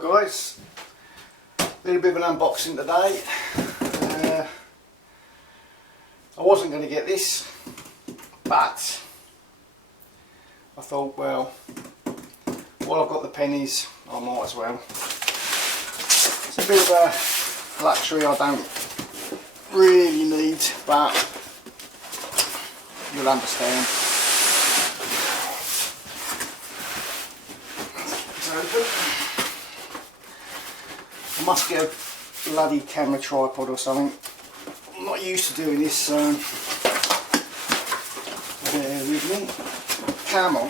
Hi guys, a little bit of an unboxing today. I wasn't going to get this, but I thought, well, while I've got the pennies, I might as well. It's a bit of a luxury I don't really need, but you'll understand. It's open. I must get a bloody camera tripod or something. I'm not used to doing this, so bear with me. Camel.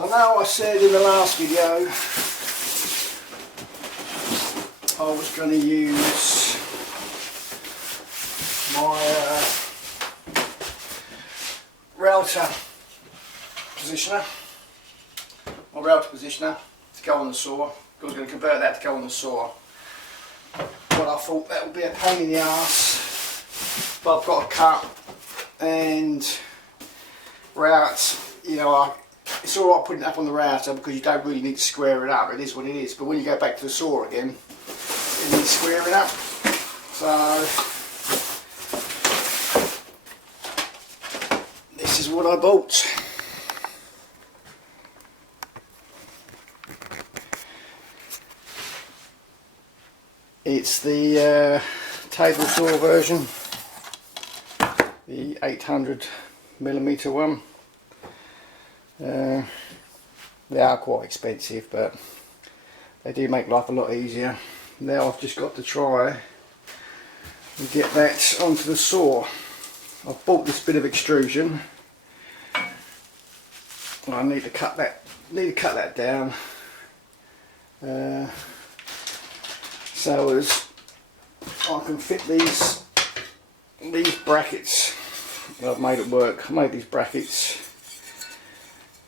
I know I said in the last video I was going to use my router positioner, to go on the saw. I was going to convert that to go on the saw, but I thought that would be a pain in the arse. But I've got a cut and route, you know, it's alright putting it up on the router because you don't really need to square it up, it is what it is, but when you go back to the saw again, it needs squaring up. So this is what I bought. It's the table saw version, the 800mm one. They are quite expensive, but they do make life a lot easier. Now I've just got to try and get that onto the saw. I've bought this bit of extrusion. I need to cut that down so as I can fit these brackets. I've made it work. I made these brackets.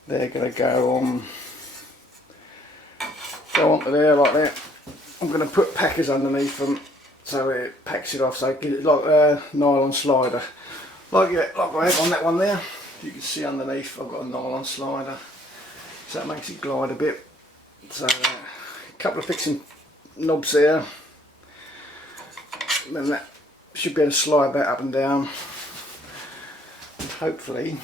They're going to go onto there like that. I'm going to put packers underneath them so it packs it off, so get it like a nylon slider, like I have on that one there. You can see underneath I've got a nylon slider, so that makes it glide a bit. So a couple of fixing knobs there, and then that should be able to slide that up and down, and hopefully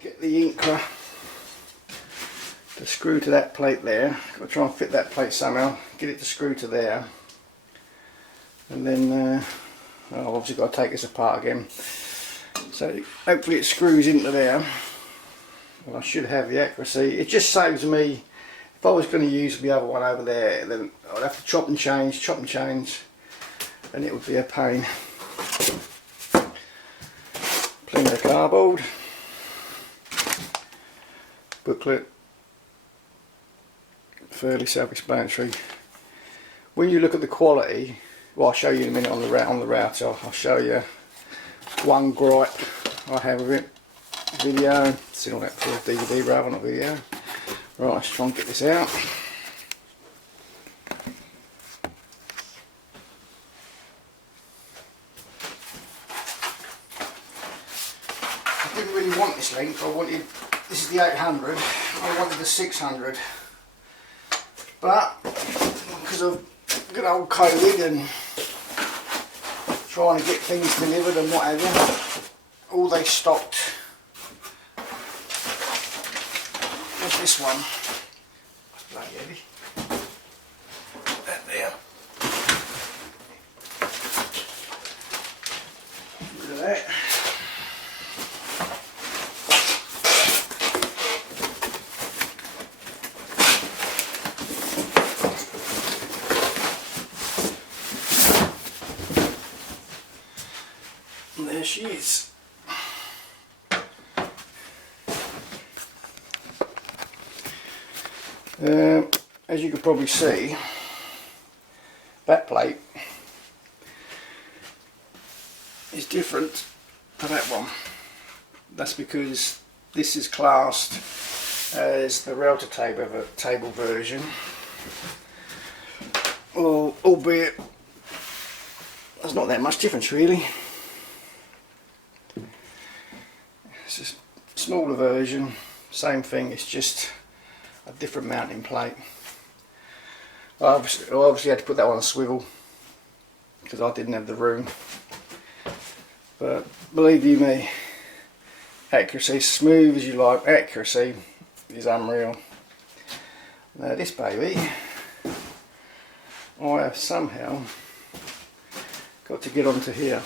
get the Incra to screw to that plate there. Got to try and fit that plate somehow, get it to screw to there, and then I've obviously got to take this apart again. So hopefully it screws into there, and I should have the accuracy. It just saves me, if I was going to use the other one over there, then I'd have to chop and change, and it would be a pain. Plenty of cardboard, booklet, fairly self-explanatory. When you look at the quality, well, I'll show you in a minute on the router. I'll show you one gripe I have with it. Video, see all that for DVD rather than a video. Right, let's try and get this out. I didn't really want this length. This is the 800. I wanted the 600. But because of good old COVID and trying to get things delivered and what have you, all they stocked was this one. That's bloody heavy. That there. Get rid of that. And there she is. As you can probably see, that plate is different to that one. That's because this is classed as the router table version. Well, albeit there's not that much difference really. It's a smaller version, same thing, it's just a different mounting plate. I obviously had to put that on a swivel because I didn't have the room. But believe you me, accuracy, smooth as you like, accuracy is unreal. Now this baby, I have somehow got to get onto here.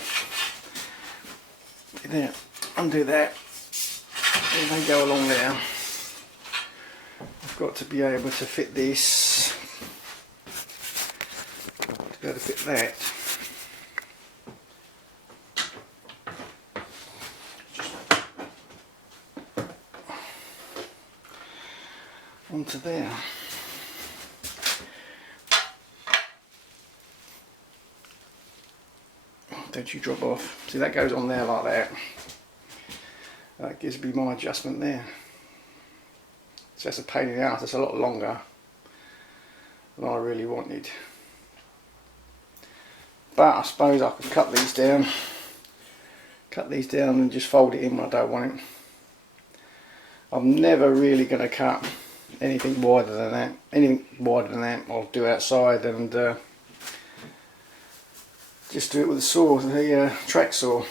There, undo that, and they go along there. I've got to be able to fit this, to be able to fit that. Onto there. Don't you drop off. See, that goes on there like that. That gives me my adjustment there. So that's a pain in the ass. It's a lot longer than I really wanted. But I suppose I could cut these down and just fold it in when I don't want it. I'm never really going to cut anything wider than that. Anything wider than that I'll do outside, and just do it with a saw, the track saw.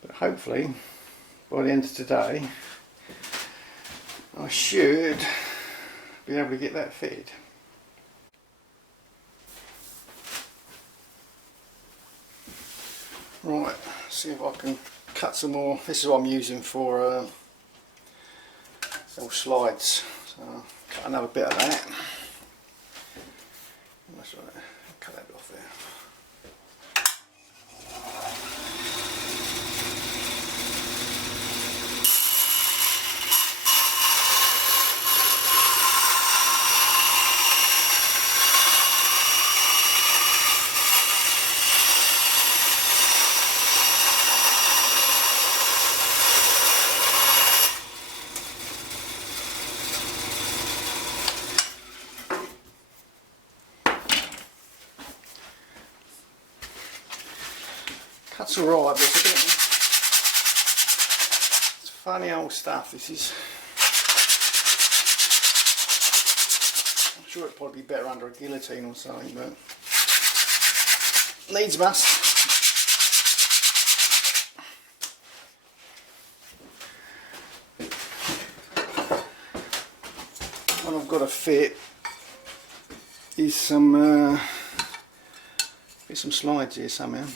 But hopefully by the end of today I should be able to get that fitted. Right, see if I can cut some more. This is what I'm using for little slides. So I'll cut another bit of that. That's right, cut that off there. Cuts alright, but it's funny old stuff, this is. I'm sure it'd probably be better under a guillotine or something, but needs must. What I've got to fit is some slides here somehow.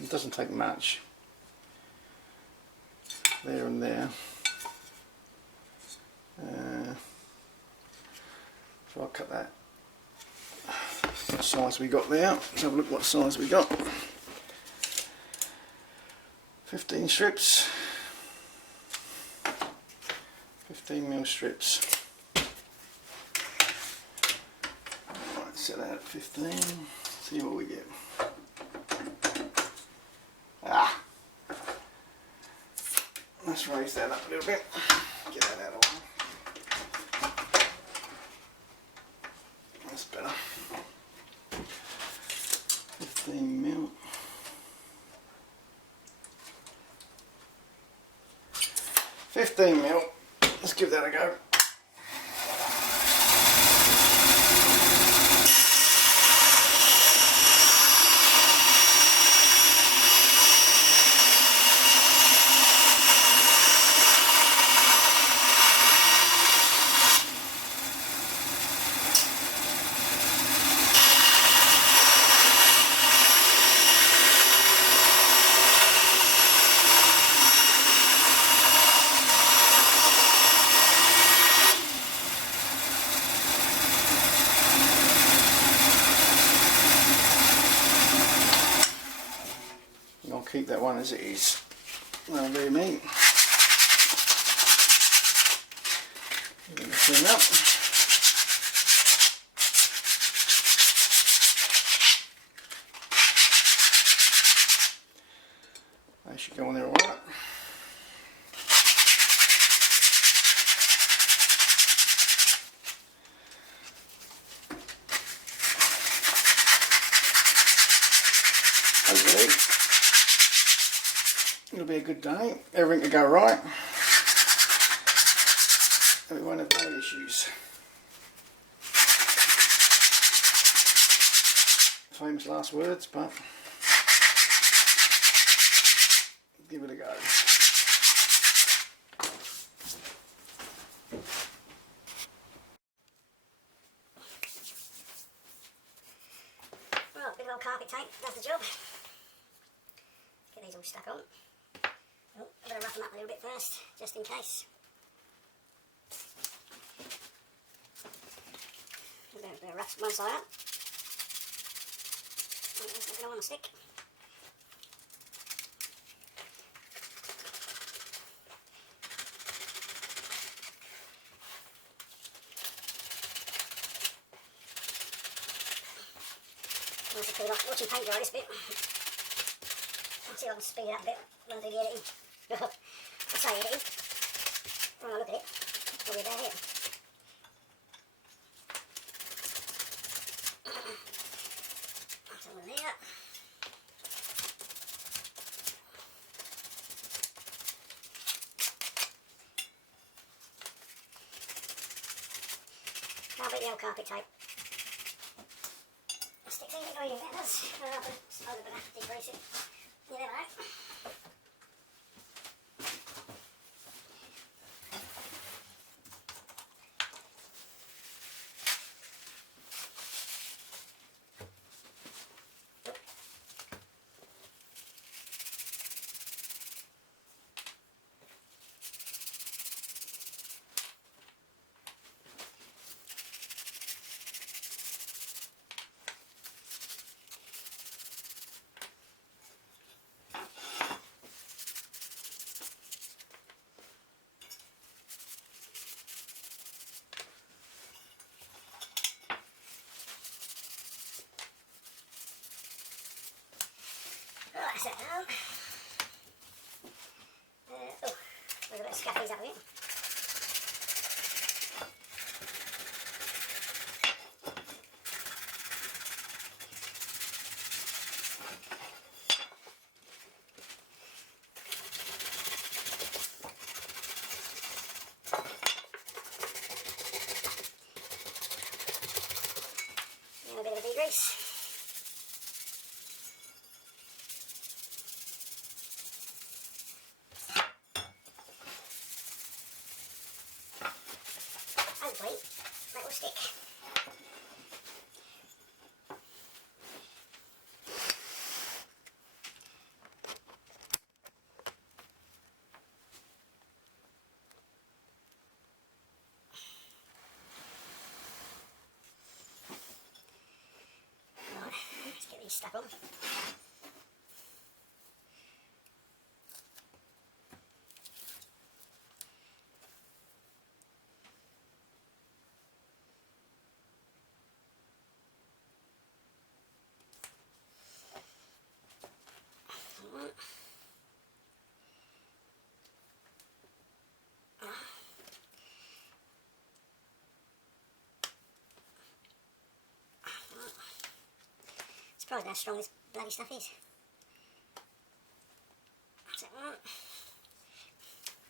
It doesn't take much. There and there. So I'll cut that. What size we got there? Let's have a look what size we got. 15 strips. 15mm strips. Right, set that at 15. See what we get. Let's raise that up a little bit. Get that out of the way. That's better. 15mm. 15mm. Let's give that a go. Keep that one as it is. That'll do me. Going to trim up. They should go on there all right. good day. Everything to go right. And we won't have no issues. Famous last words, but give it a go. Well, a bit of old carpet tape does the job. Get these all stuck on. Oh, I better rough them up a little bit first, just in case. A bit of rough one side up. It's not going to want to stick. Nice to cool off. Watching paint dry this bit. I'll see if I can speed it up a bit when I do the editing. I say editing. When I look at it, it's probably about here. That's all in there. Can't beat the old carpet tape. Sticks in it, or even better does. I'll have to degrease it. You never know. Right, set down. Oh, we've got to scuff these up a bit. And a bit of a degrease. Hopefully that will stick. Right, let's get these stuck on. Surprised how strong this bloody stuff is.